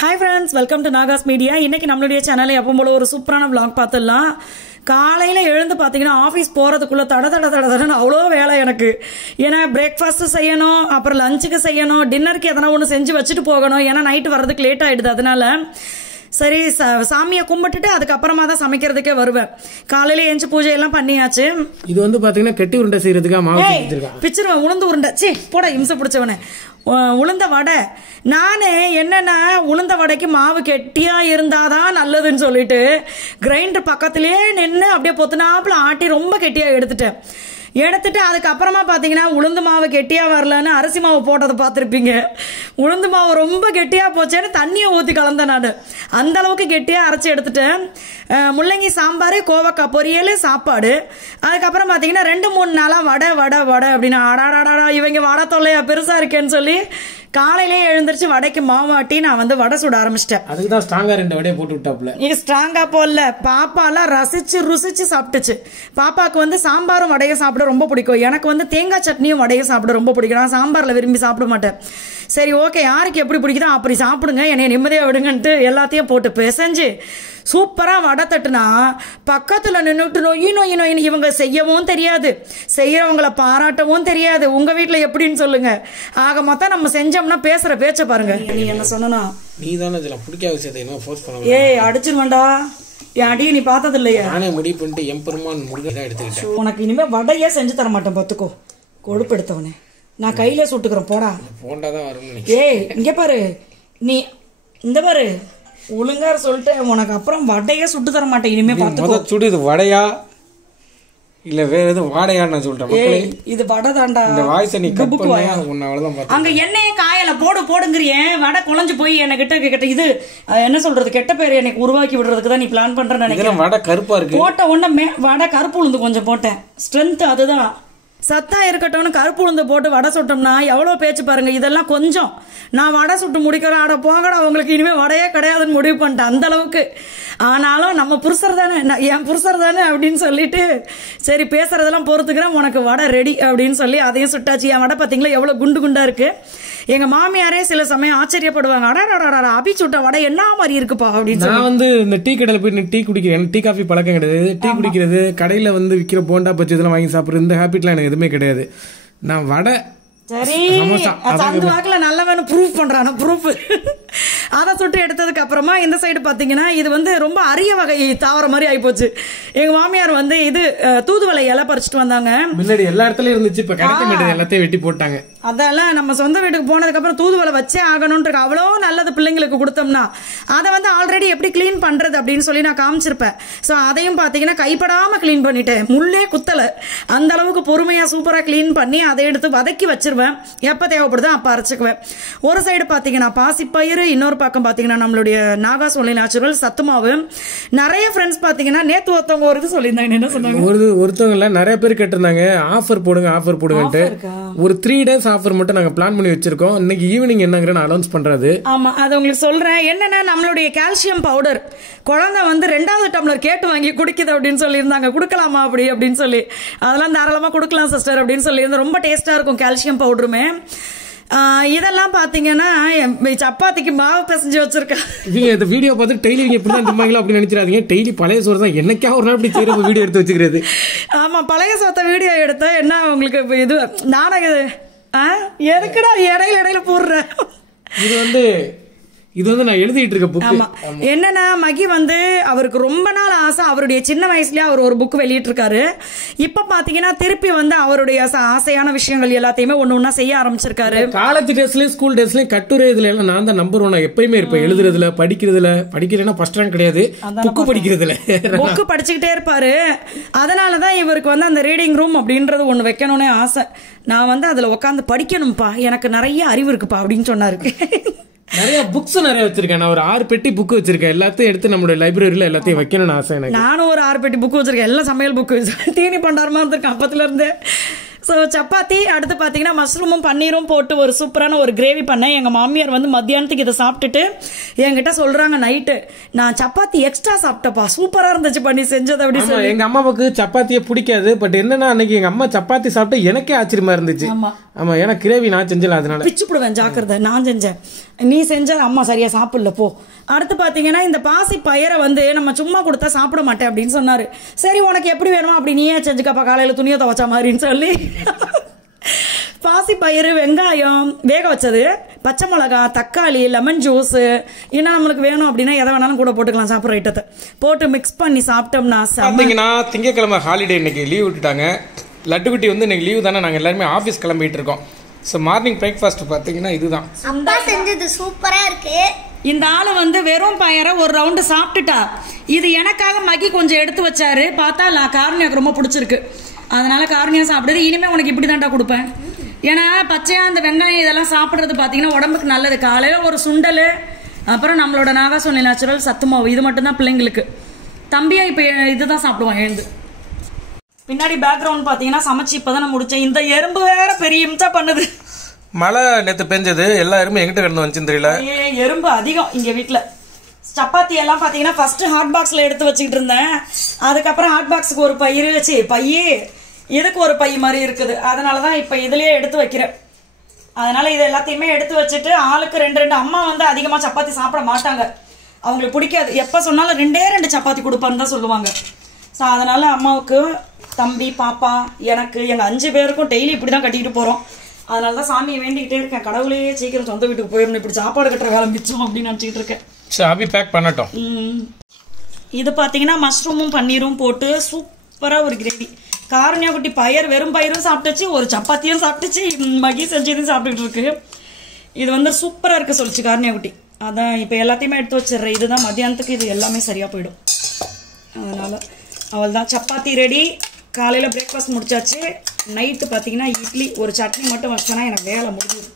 Hi friends, welcome to Nahash media. இன்னைக்கு நம்மளுடைய சேனலில் எப்போ போல ஒரு சூப்பரான vlog பார்த்துடலாம். காலையில் எழுந்து பார்த்தீங்கன்னா ஆஃபீஸ் போகிறதுக்குள்ளே தடன்னு அவ்வளோ வேலை எனக்கு. ஏன்னா பிரேக்ஃபாஸ்ட்டு செய்யணும், அப்புறம் லஞ்சுக்கு செய்யணும், டின்னருக்கு எதனா ஒன்று செஞ்சு வச்சுட்டு போகணும். ஏன்னா நைட்டு வர்றதுக்கு லேட் ஆகிடுது. அதனால சரி சாமியை கும்பிட்டுட்டு அதுக்கப்புறமா தான் சமைக்கிறதுக்கே வருவேன். காலையில எஞ்சி பூஜையெல்லாம் பண்ணியாச்சு. இது வந்து பாத்தீங்கன்னா கெட்டி உருண்டை செய்யறதுக்காக மாவு பிச்சிருவேன். உளுந்து உருண்டை போட இம்சை பிடிச்சவனே. உளுந்த வடை. நானே என்னன்னா உளுந்த வடைக்கு மாவு கெட்டியா இருந்தாதான் நல்லதுன்னு சொல்லிட்டு கிரைண்டர் பக்கத்திலேயே நின்று அப்படியே பொத்துனாப்புல ஆட்டி ரொம்ப கெட்டியா எடுத்துட்டு அதுக்கப்புறமா பார்த்தீங்கன்னா உளுந்து மாவு கெட்டியாக வரலன்னு அரிசி மாவு போட்டதை பார்த்துருப்பீங்க. உளுந்து மாவு ரொம்ப கெட்டியாக போச்சேன்னு தண்ணியை ஊற்றி கலந்தேன். நான் அந்த அளவுக்கு கெட்டியாக அரைச்சி எடுத்துட்டேன். முள்ளங்கி சாம்பார், கோவக்காய் பொரியல், சாப்பாடு. அதுக்கப்புறம் பார்த்தீங்கன்னா 2-3 நாளாக வடை அப்படின்னு ஆடாடாடா இவங்க வடை தொல்லையா பெருசாக இருக்கேன்னு சொல்லி காலையிலே எழுந்திரிச்சு வடைக்கு மாவாட்டி நான் வந்து வடை சுட ஆரம்பிச்சிட்டேன். அதுக்கு தான் ஸ்ட்ராங்கா 2 வடையை போட்டு விட்டாப்ல. நீங்க ஸ்ட்ராங்கா போடல, பாப்பாலாம் ருசிச்சு சாப்பிட்டுச்சு. பாப்பாக்கு வந்து சாம்பாரும் வடையும் சாப்பிட ரொம்ப பிடிக்கும். எனக்கு வந்து தேங்காய் சட்னியும் வடையும் சாப்பிட ரொம்ப பிடிக்கும். நான் சாம்பார்ல விரும்பி சாப்பிட மாட்டேன். சரி ஓகே, யாருக்கு எப்படி பிடிக்குதோ அப்படி சாப்பிடுங்க, என்னை நிம்மதியாக விடுங்கன்ட்டு எல்லாத்தையும் போட்டு பிசைஞ்சு சூப்பராக வடை தட்டுனா பக்கத்தில் நின்றுட்டு நொய்யின்னு இவங்க செய்யவும் தெரியாது, செய்யறவங்களை பாராட்டவும் தெரியாது. உங்க வீட்டில் எப்படின்னு சொல்லுங்க. ஆக மொத்தம் நம்ம செஞ்சோம்னா பேசுற பேச்ச பாருங்க. நீ என்ன சொன்னா நீ தானே இதெல்லாம் பிடிக்காத விஷயத்தை என்ன ஃபோர்ஸ் பண்ண. ஏய் அடிச்சிருவேன்டா, என் அடியை நீ பார்த்தது இல்லையா? நானே முடிவு பண்ணிட்டு எம்பெருமான் முருகன் தான் எடுத்துக்கிட்டேன். உனக்கு இனிமே வடையே செஞ்சு தர மாட்டேன் பார்த்துக்கோ. கொழுப்பு எடுத்தவனே, நான் கையில சுட்டுக்கிறேன் போடா. போண்டா தான் வரும். ஏய் இங்க பாரு, நீ இந்த பாரு ஒழுங்கார சொல்லிட்டு உனக்கு அப்புறம் வடையே சுட்டு தர மாட்டேன் இனிமே பார்த்துக்கோ. சுடு. இது வடையா இல்ல வேற எதுவும் வாடையான்னு நான் சொல்றேன். இது வடை தாண்டா. இந்த வாய்ஸை நீ கட் பண்ணா உன்ன அவ்வளவுதான் பாத்து. அங்க எண்ணெயே காயல போடுங்கறியே. வடை குழஞ்சு போய் என்ன கிட்ட இது என்ன சொல்றது, கெட்ட பேர் எனக்கு உருவாக்கி விடுறதுக்கு தான் நீ பிளான் பண்றேன்னு நினைக்கிறேன். வடை கருப்பா இருக்கு. போட்ட உடனே வடை கருப்பு உளுந்து கொஞ்சம் போட்டேன். ஸ்ட்ரென்த் அதுதான். சத்தா இருக்கட்டும்னு கருப்பு உளுந்து போட்டு வடை சுட்டோம்னா எவ்வளவு பேச்சு பாருங்க. இதெல்லாம் கொஞ்சம் நான் வடை சுட்டு முடிக்கிறேன். ஆட போங்கடா, உங்களுக்கு இனிமே வடையே கிடையாதுன்னு முடிவு பண்ணிட்டேன். அந்த அளவுக்கு. ஆனாலும் நம்ம புருஷர் தானே, என் புருஷர் தானே அப்படின்னு சொல்லிட்டு சரி பேசுறதெல்லாம் பொறுத்துக்கிறேன். உனக்கு வடை ரெடி அப்படின்னு சொல்லி அதையும் சுட்டாச்சு. என் வடை பார்த்தீங்களா எவ்வளவு குண்டு குண்டா இருக்கு. எங்க மாமியாரே சில சமயம் ஆச்சரியப்படுவாங்க, அடா அபி சுட்ட வடை என்ன மாதிரி இருக்குப்பா அப்படின்னு. நான் வந்து இந்த டீ கடையில் போய் டீ குடிக்கிறேன். டீ காஃபி பழக்கம் கிடையாது. டீ குடிக்கிறது, கடையில வந்து விற்கிற போண்டா பச்சு இதெல்லாம் வாங்கி சாப்பிடுறது இந்த ஹேபிட்லாம் எனக்கு எதுவுமே கிடையாது. நான் வடை சரி அந்த வாக்குல நல்லவனு ப்ரூஃப் பண்றானு ப்ரூஃப். அதை சுட்டு எடுத்ததுக்கு அப்புறமா இந்த சைடு பாத்தீங்கன்னா இது வந்து ரொம்ப அரிய வகை தாவர மாதிரி ஆயிப்போச்சு. எங்க மாமியார் வந்து இது தூதுவளை இலை பறிச்சுட்டு வந்தாங்க. முன்னாடி எல்லா இடத்துலயும் இருந்துச்சு, இப்ப கிடைக்க மாட்டேது, எல்லாத்தையும் வெட்டி போட்டாங்க. அதெல்லாம் நம்ம சொந்த வீட்டுக்கு போனதுக்கு அப்புறம் தூதுவளை வச்சே ஆகணும்ன்ற அவ்வளோ நல்லது பிள்ளைங்களுக்கு கொடுத்தோம்னா அதை வந்து ஆல்ரெடி எப்படி கிளீன் பண்றது அப்படின்னு சொல்லி நான் காமிச்சிருப்பேன். ஸோ அதையும் பாத்தீங்கன்னா கைப்படாம கிளீன் பண்ணிட்டேன். முள்ளே குத்தல, அந்த அளவுக்கு பொறுமையா சூப்பரா கிளீன் பண்ணி அதை எடுத்து வதக்கி வச்சிருவேன். எப்ப தேவைப்படுதோ அப்ப அரைச்சுக்குவேன். ஒரு சைடு பாத்தீங்கன்னா பாசிப்பயிறு, இன்னொரு பக்கம் பாத்தீங்கன்னா நம்மளுடைய நாகாஸ் ஒன்லி நேச்சுரல் சத்துமாவு. நிறைய ஃப்ரெண்ட்ஸ் பாத்தீங்கன்னா நேத்து ஒருத்தவங்க ஒரு இது சொல்லியிருந்தாங்க. என்ன சொன்னாங்க, ஒருத்தவங்க நிறைய பேர் கேட்டிருந்தாங்க ஆஃபர் போடுங்கன்ட்டு. ஒரு 3 days ஆஃபர் மட்டும் நாங்க பிளான் பண்ணி வச்சிருக்கோம். இன்னைக்கு ஈவினிங் என்னங்கிற நான் அனௌன்ஸ் பண்றது. ஆமா, அது உங்களுக்கு சொல்றேன். என்னன்னா நம்மளுடைய கால்சியம் பவுடர் குழந்தை வந்து 2வது டம்ளர் கேட்டு வாங்கி குடிக்குது அப்படின்னு சொல்லியிருந்தாங்க. கொடுக்கலாமா அப்படின்னு சொல்லி. அதெல்லாம் தாராளமா கொடுக்கலாம் சிஸ்டர் அப்படின்னு சொல்லி. ரொம்ப டேஸ்டா இருக்கும் கால்சியம் பவுடருமே. இதெல்லாம் பாத்தீங்கன்னா சப்பாத்திக்கு மாவு பிசைஞ்சு வச்சிருக்கேன். இந்த வீடியோ பார்த்து டெய்லி நீங்க இப்படிதான் திம்பாங்களா அப்படின்னு நினைச்சிடாதீங்க. டெய்லி பழைய சோறு தான். என்னைக்கா ஒரு நாள் இப்படி செய்யற வீடியோ எடுத்து வச்சுக்கிறது. ஆமா, பழைய சோத்த வீடியோ எடுத்த என்ன உங்களுக்கு இது நானே எதுக்குடா இடையில போடுறேன். இது வந்து நான் எழுதிட்டு இருக்க புக். ஆமா, என்னன்னா மகி வந்து அவருக்கு ரொம்ப நாள் ஆசை. அவருடைய சின்ன வயசுலயே அவர் ஒரு புக் வெளியிட்டு இருக்காரு. இப்ப பாத்தீங்கன்னா திருப்பி வந்து அவருடைய ஆசையான விஷயங்கள் எல்லாத்தையுமே ஒண்ணு செய்ய ஆரம்பிச்சிருக்காரு. காலேஜ் டேஸ்லயும் ஸ்கூல் டேஸ்லயும் கட்டுரை இதுல எல்லாம் நான் தான் நம்பர் 1 எப்பயுமே இருப்பேன். எழுதுறதுல படிக்கிறதுனா ஃபர்ஸ்ட் ரேங்க் கிடையாது, புக்கு படிக்கிறதுல புக்கு படிச்சுக்கிட்டே இருப்பாரு. அதனாலதான் இவருக்கு வந்து அந்த ரீடிங் ரூம் அப்படின்றது ஒண்ணு வைக்கணும்னே ஆசை. நான் வந்து அதுல உட்காந்து படிக்கணும்பா, எனக்கு நிறைய அறிவு இருக்குப்பா அப்படின்னு சொன்னாரு. நிறைய புக்ஸ் நிறைய வச்சிருக்கேன். நான் ஒரு 6 பெட்டி புக் வச்சிருக்கேன். எல்லாத்தையும் எடுத்து நம்மளுடைய லைப்ரரியில எல்லாத்தையும் வைக்கணும்னு ஆசை எனக்கு. நானும் ஒரு 6 பெட்டி புக் வச்சிருக்கேன். எல்லாம் சமையல் புக்கு, தீனி பண்டாரமா இருந்திருக்கேன் அப்பத்துல இருந்து. ஸோ சப்பாத்தி அடுத்து பார்த்தீங்கன்னா மஷ்ரூமும் பன்னீரும் போட்டு ஒரு சூப்பரான ஒரு கிரேவி பண்ணேன். எங்கள் மாமியார் வந்து மத்தியானத்துக்கு இதை சாப்பிட்டுட்டு என்கிட்ட சொல்றாங்க நைட்டு, நான் சப்பாத்தி எக்ஸ்ட்ரா சாப்பிட்டப்பா, சூப்பரா இருந்துச்சு பண்ணி செஞ்சது அப்படின்னு சொல்லி. எங்க அம்மாவுக்கு சப்பாத்தியே பிடிக்காது. பட் என்னன்னா அன்னைக்கு எங்க அம்மா சப்பாத்தி சாப்பிட்டு எனக்கே ஆச்சரியமா இருந்துச்சு. ஆமா, ஏன்னா கிரேவி நான் செஞ்சல, அதனால பிச்சுடுவேன் ஜாக்கிரதை. நான் செஞ்சேன், நீ செஞ்ச அம்மா சரியா சாப்பிடல போ. அடுத்து பாத்தீங்கன்னா இந்த பாசி பயிரை வந்து நம்ம சும்மா கொடுத்தா சாப்பிட மாட்டேன் அப்படின்னு சொன்னாரு. சரி உனக்கு எப்படி வேணுமோ அப்படி நீயே செஞ்சுக்கப்பா, காலையில துணியை துவைச்ச மாதிரின்னு சொல்லி பாசி பயிறு, வெங்காயம் வேக வச்சது, பச்சை மிளகா, தக்காளி, லெமன் ஜூஸ், இன்னும் நம்மளுக்கு வேணும் அப்படின்னா எதை வேணாலும் கூட போட்டுக்கலாம், சாப்பிட்ற ஐட்டத்தை போட்டு மிக்ஸ் பண்ணி சாப்பிட்டோம்னா. பார்த்தீங்கன்னா திங்கக்கிழமை ஹாலிடே, இன்னைக்கு லீவ் விட்டுட்டாங்க. லட்டுக்குட்டி வந்து இன்னைக்கு லீவ் தானே, நாங்கள் எல்லாருமே ஆஃபீஸ் கிளம்பிட்டு இருக்கோம். ஸோ மார்னிங் பிரேக்ஃபாஸ்ட் பார்த்தீங்கன்னா இதுதான். அம்மா செஞ்சது சூப்பரா இருக்கு. இந்த ஆளு வந்து வெறும் பயிரை ஒரு ரவுண்டு சாப்பிட்டுட்டா. இது எனக்காக மகி கொஞ்சம் எடுத்து வச்சாரு. பார்த்தா காரணியாக்கு ரொம்ப பிடிச்சிருக்கு, அதனால காரணியா சாப்பிடுது. இனிமே உனக்கு இப்படி தான்டா கொடுப்பேன். ஏன்னா பச்சையா அந்த வெங்காயம் இதெல்லாம் சாப்பிட்றது பார்த்தீங்கன்னா உடம்புக்கு நல்லது. காலையில ஒரு சுண்டல், அப்புறம் நம்மளோட நாகாசோனி நேச்சுரல் சத்து மாவு, இது மட்டும் தான் பிள்ளைங்களுக்கு. தம்பியா இப்போ இதுதான் சாப்பிடுவான் எழுந்து. பின்னாடி பேக்ரவுண்ட் பார்த்தீங்கன்னா சமைச்சு இப்போதான் முடிச்சேன். இந்த எறும்பு வேற பெரிய இம்சா பண்ணுது. மழை நேற்று பெஞ்சது, எல்லா எறும்பும் எங்கிட்ட கிடந்து வந்துச்சுன்னு தெரியல. எறும்பு அதிகம் இங்க வீட்டில். சப்பாத்தி எல்லாம் பார்த்தீங்கன்னா ஃபர்ஸ்ட் ஹாட் பாக்ஸ்ல எடுத்து வச்சுக்கிட்டு இருந்தேன். அதுக்கப்புறம் ஹாட் பாக்ஸுக்கு ஒரு பயிர் வச்சு இதுக்கு ஒரு பை மாதிரி இருக்குது, அதனால தான் இப்போ இதுலயே எடுத்து வைக்கிறேன். அதனால இது எல்லாத்தையுமே எடுத்து வச்சுட்டு ஆளுக்கு 2 அம்மா வந்து அதிகமாக சப்பாத்தி சாப்பிட மாட்டாங்க, அவங்களுக்கு பிடிக்காது. எப்போ சொன்னாலும் 2 சப்பாத்தி கொடுப்பான்னு தான் சொல்லுவாங்க. ஸோ அதனால அம்மாவுக்கு, தம்பி, பாப்பா, எனக்கு, எங்கள் 5 பேருக்கும் டெய்லி இப்படி தான் கட்டிக்கிட்டு போகிறோம். அதனால தான் சாமியை வேண்டிக்கிட்டே இருக்கேன், கடவுளே சீக்கிரம் சொந்த வீட்டுக்கு போயிடணும், இப்படி சாப்பாடு கட்டுற வேலை மிச்சம் அப்படின்னு நினச்சிக்கிட்டு இருக்கேன். சாபி பேக் பண்ணட்டும். இது பார்த்தீங்கன்னா மஷ்ரூமும் பன்னீரும் போட்டு சூப்பராக ஒரு கிரேவி. காரணியா குட்டி வெறும் பயிரும் சாப்பிட்டுச்சு, ஒரு சப்பாத்தியும் சாப்பிட்டுச்சு, மகி செஞ்சதையும் சாப்பிட்டுக்கிட்டு இருக்கு. இது வந்து சூப்பராக இருக்கு சொல்லிச்சு காரணியா குட்டி. அதான் இப்போ எல்லாத்தையுமே எடுத்து வச்சிடுறேன். இதுதான் மத்தியானத்துக்கு இது எல்லாமே சரியாக போயிடும். அதனால அவள் தான் சப்பாத்தி ரெடி. காலையில் பிரேக்ஃபாஸ்ட் முடிச்சாச்சு. நைட்டு பார்த்தீங்கன்னா இட்லி, ஒரு சட்னி மட்டும் வச்சேன்னா எனக்கு வேலை முடிஞ்சுது.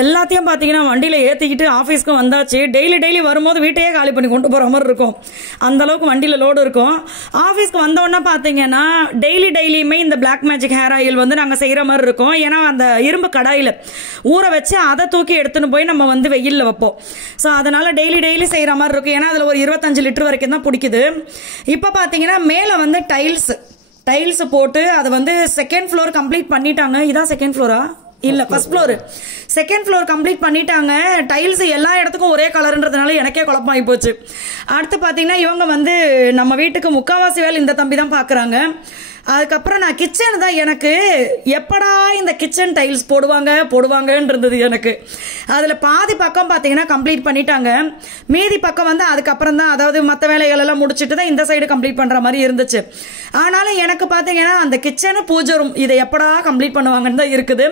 எல்லாத்தையும் பார்த்தீங்கன்னா வண்டியில் ஏற்றிக்கிட்டு ஆஃபீஸ்க்கும் வந்தாச்சு. டெய்லி வரும்போது வீட்டையே காலி பண்ணி கொண்டு போகிற மாதிரி இருக்கும், அந்த அளவுக்கு வண்டியில் லோடு இருக்கும். ஆஃபீஸ்க்கு வந்தோடனே பார்த்தீங்கன்னா டெய்லியுமே இந்த பிளாக் மேஜிக் ஹேர் ஆயில் வந்து நாங்கள் செய்கிற மாதிரி இருக்கும். ஏன்னா அந்த இரும்பு கடாயில் ஊற வச்சு அதை தூக்கி எடுத்துன்னு போய் நம்ம வந்து வெயிலில் வைப்போம். ஸோ அதனால் டெய்லி செய்கிற மாதிரி இருக்கும். ஏன்னா அதில் ஒரு 25 லிட்டர் வரைக்கும் தான் பிடிக்குது. இப்போ பார்த்தீங்கன்னா மேலே வந்து டைல்ஸ் போட்டு அதை வந்து 2nd ஃப்ளோர் கம்ப்ளீட் பண்ணிட்டாங்க. இதான் 2nd ஃப்ளோரா? இல்ல, first floor. 2nd floor complete பண்ணிட்டாங்க. டைல்ஸ் எல்லா இடத்துக்கும் ஒரே கலர்ன்றதுனால எனக்கே குழப்பமாகி போச்சு. அடுத்து பார்த்தீங்கன்னா இவங்க வந்து நம்ம வீட்டுக்கு முக்காவாசி வேலை இந்த தம்பி தான் பார்க்குறாங்க. அதுக்கப்புறம் நான் கிச்சன் தான், எனக்கு எப்படா இந்த கிச்சன் டைல்ஸ் போடுவாங்கன்னு இருந்தது எனக்கு. அதில் பாதி பக்கம் பார்த்தீங்கன்னா கம்ப்ளீட் பண்ணிட்டாங்க. மீதி பக்கம் வந்து அதுக்கப்புறம் தான், அதாவது மற்ற வேலைகள் எல்லாம் முடிச்சுட்டு தான் இந்த சைடு கம்ப்ளீட் பண்ணுற மாதிரி இருந்துச்சு. ஆனாலும் எனக்கு பார்த்தீங்கன்னா அந்த கிச்சனு, பூஜை ரூம், இதை எப்படா கம்ப்ளீட் பண்ணுவாங்கன்னு தான் இருக்குது.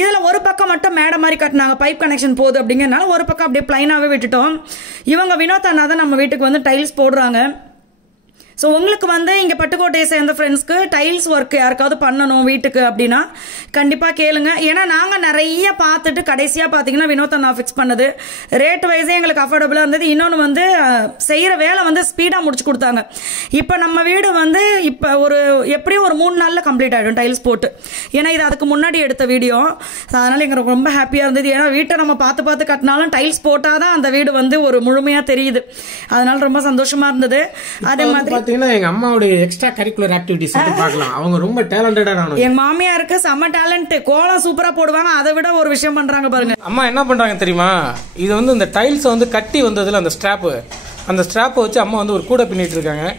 இதில் ஒரு பக்கம் மட்டும் மேடை மாதிரி கட்டினாங்க, பைப் கனெக்ஷன் போகுது அப்படிங்கிறனால ஒரு பக்கம் அப்படியே பிளைனாகவே விட்டுட்டோம். இவங்க வினோத் அண்ணா தான் நம்ம வீட்டுக்கு வந்து டைல்ஸ் போடுறாங்க. ஸோ உங்களுக்கு வந்து இங்கே பட்டுக்கோட்டையை சேர்ந்த ஃப்ரெண்ட்ஸ்க்கு டைல்ஸ் ஒர்க் யாருக்காவது பண்ணணும் வீட்டுக்கு அப்படின்னா கண்டிப்பாக கேளுங்க. ஏன்னா நாங்கள் நிறைய பார்த்துட்டு கடைசியாக பார்த்தீங்கன்னா வினோத் அண்ணா ஃபிக்ஸ் பண்ணது ரேட் வைஸே எங்களுக்கு அஃபோர்டபுளாக இருந்தது. இன்னொன்று வந்து செய்கிற வேலை வந்து ஸ்பீடாக முடிச்சு கொடுத்தாங்க. இப்போ நம்ம வீடு வந்து இப்போ எப்படியும் ஒரு 3 நாளில் கம்ப்ளீட் ஆகிடும் டைல்ஸ் போட்டு. ஏன்னா இது அதுக்கு முன்னாடி எடுத்த வீடியோ, அதனால் எங்களுக்கு ரொம்ப ஹாப்பியாக இருந்தது. ஏன்னா வீட்டை நம்ம பார்த்து கட்டினாலும் டைல்ஸ் போட்டால் தான் அந்த வீடு வந்து ஒரு முழுமையாக தெரியுது. அதனால ரொம்ப சந்தோஷமாக இருந்தது. அதே மாதிரி எங்க அம்மாவுடைய எக்ஸ்ட்ரா கரிக்குலர் ஆக்டிவிட்டிஸ் பார்க்கலாம். அவங்க ரொம்ப டேலண்டடான. எங்க மாமியாருக்கு செம்ம டேலண்ட், கோலம் சூப்பரா போடுவாங்க. அதை விட ஒரு விஷயம் பண்றாங்க பாருங்க. அம்மா என்ன பண்றாங்க தெரியுமா? இது வந்து இந்த டைல்ஸ் வந்து கட்டி வந்ததுல அந்த ஸ்ட்ராப்பை வச்சு அம்மா வந்து ஒரு கூடை பின்னிட்டு இருக்காங்க.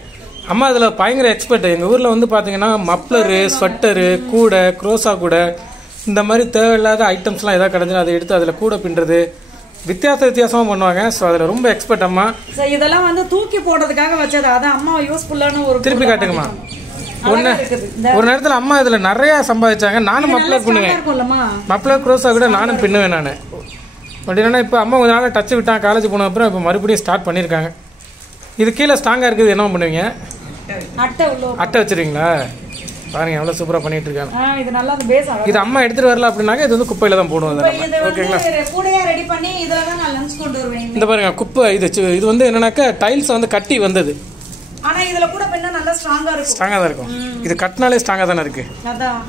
அம்மா அதில் பயங்கர எக்ஸ்பர்ட். எங்கள் ஊரில் வந்து பார்த்தீங்கன்னா மப்ளரு, ஸ்வெட்டரு, கூடை, குரோசா கூடை, இந்த மாதிரி தேவையில்லாத ஐட்டம்ஸ்லாம் எதாவது கிடஞ்சுன்னா அதை எடுத்து அதில் கூடை பின்னுறது, வித்தியாசமா பண்ணுவாங்க. ஸோ அதில் ரொம்ப எக்ஸ்பர்ட் அம்மா. இதெல்லாம் வந்து தூக்கி போடுறதுக்காக வச்சது. அதான் அம்மா யூஸ்ஃபுல்லான ஒரு. திருப்பி காட்டுங்கம்மா. ஒரு நேரத்தில் அம்மா இதில் நிறைய சம்பாதிச்சாங்க. நானும் மப்ளர் பின்னுவேன், மப்ளர் குரோஸா கூட நானும் பின்னுவேன் நான். பட் என்னன்னா இப்போ அம்மா கொஞ்ச நாள் டச்சு விட்டாங்க, காலேஜ் போன அப்புறம் இப்போ மறுபடியும் ஸ்டார்ட் பண்ணியிருக்காங்க. இது கீழே ஸ்ட்ராங்காக இருக்குது, என்ன பண்ணுவீங்க? அட்டை வச்சிருக்கீங்களா? பாருங்க எவ்வளோ சூப்பராக பண்ணிட்டு இருக்காங்க. இது நல்லா பேஸ் ஆகும். இது அம்மா எடுத்துட்டு வரல அப்படின்னாக்க இது வந்து குப்பையில தான் போடுவோம். ஓகேங்களா? கூடையா ரெடி பண்ணி இதல தான் நான் லஞ்ச் கொண்டு வருவேன். இந்த பாருங்க குப்பை இது வந்து என்னன்னாக்க டைல்ஸ் வந்து கட்டி வந்தது. ஆனா இதுல கூட பின்ன நல்லா ஸ்ட்ராங்கா இருக்கும். ஸ்ட்ராங்கா தான் இருக்கும். இது கட்டினாலே ஸ்ட்ராங்கா தானே இருக்கு. அதான்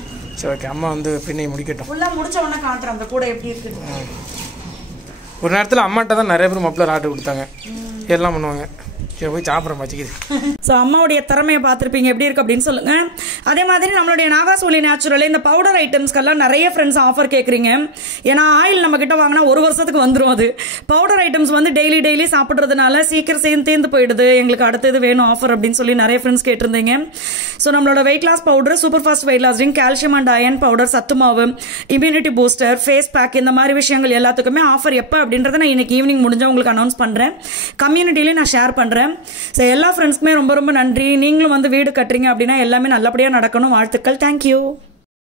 சரி ஓகே, அம்மா வந்து பின்னி முடிக்கட்டும். ஃபுல்லாக முடிச்ச உடனே காட்டுறேன் அந்த கூடை எப்படி இருக்குது. ஒரு நேரத்தில் அம்மாட்ட தான் நிறைய பேர் மப்ளர் ஆர்டர் கொடுத்தாங்க, எல்லாம் பண்ணுவாங்க. சரி போய் சாப்பிட்றேன் வச்சுக்கிது. ஸோ அம்மாவுடைய திறமையை பார்த்துருப்பீங்க, எப்படி இருக்குது அப்படின்னு சொல்லுங்கள். அதே மாதிரி நம்மளுடைய நாகாசோலி நேச்சுரல் இந்த பவுடர் ஐட்டம்ஸ்க்கெல்லாம் நிறைய ஃப்ரெண்ட்ஸ் ஆஃபர் கேட்குறீங்க. ஏன்னா ஆயில் நம்மக்கிட்ட வாங்கினா 1 வருஷத்துக்கு வந்துடும். அது பவுடர் ஐட்டம்ஸ் வந்து டெய்லி சாப்பிட்றதுனால சீக்கிரம் தீர்ந்து போயிடுது, எங்களுக்கு அடுத்தது வேணும் ஆஃபர் அப்படின்னு சொல்லி நிறைய ஃப்ரெண்ட்ஸ் கேட்டிருந்தீங்க. ஸோ நம்மளோட weight loss powder, super fast weight loss drink, calcium and iron powder, சத்து மாவு, இம்யூனிட்டி பூஸ்டர், ஃபேஸ் பேக், இந்த மாதிரி விஷயங்கள் எல்லாத்துக்குமே ஆஃபர் எப்போ அப்படின்றத நான் இன்னைக்கு ஈவினிங் முடிஞ்சால் உங்களுக்கு அனௌன்ஸ் பண்ணுறேன். கம்யூனிட்டிலையும் நான் ஷேர் பண்ணுறேன். ஸோ எல்லா ஃப்ரெண்ட்ஸ்க்குமே ரொம்ப ரொம்ப நன்றி. நீங்களும் வந்து வீடு கட்டுறீங்க அப்படின்னா எல்லாமே நல்லபடியாக நடக்கணும். வாழ்த்துக்கள். தேங்க்யூ.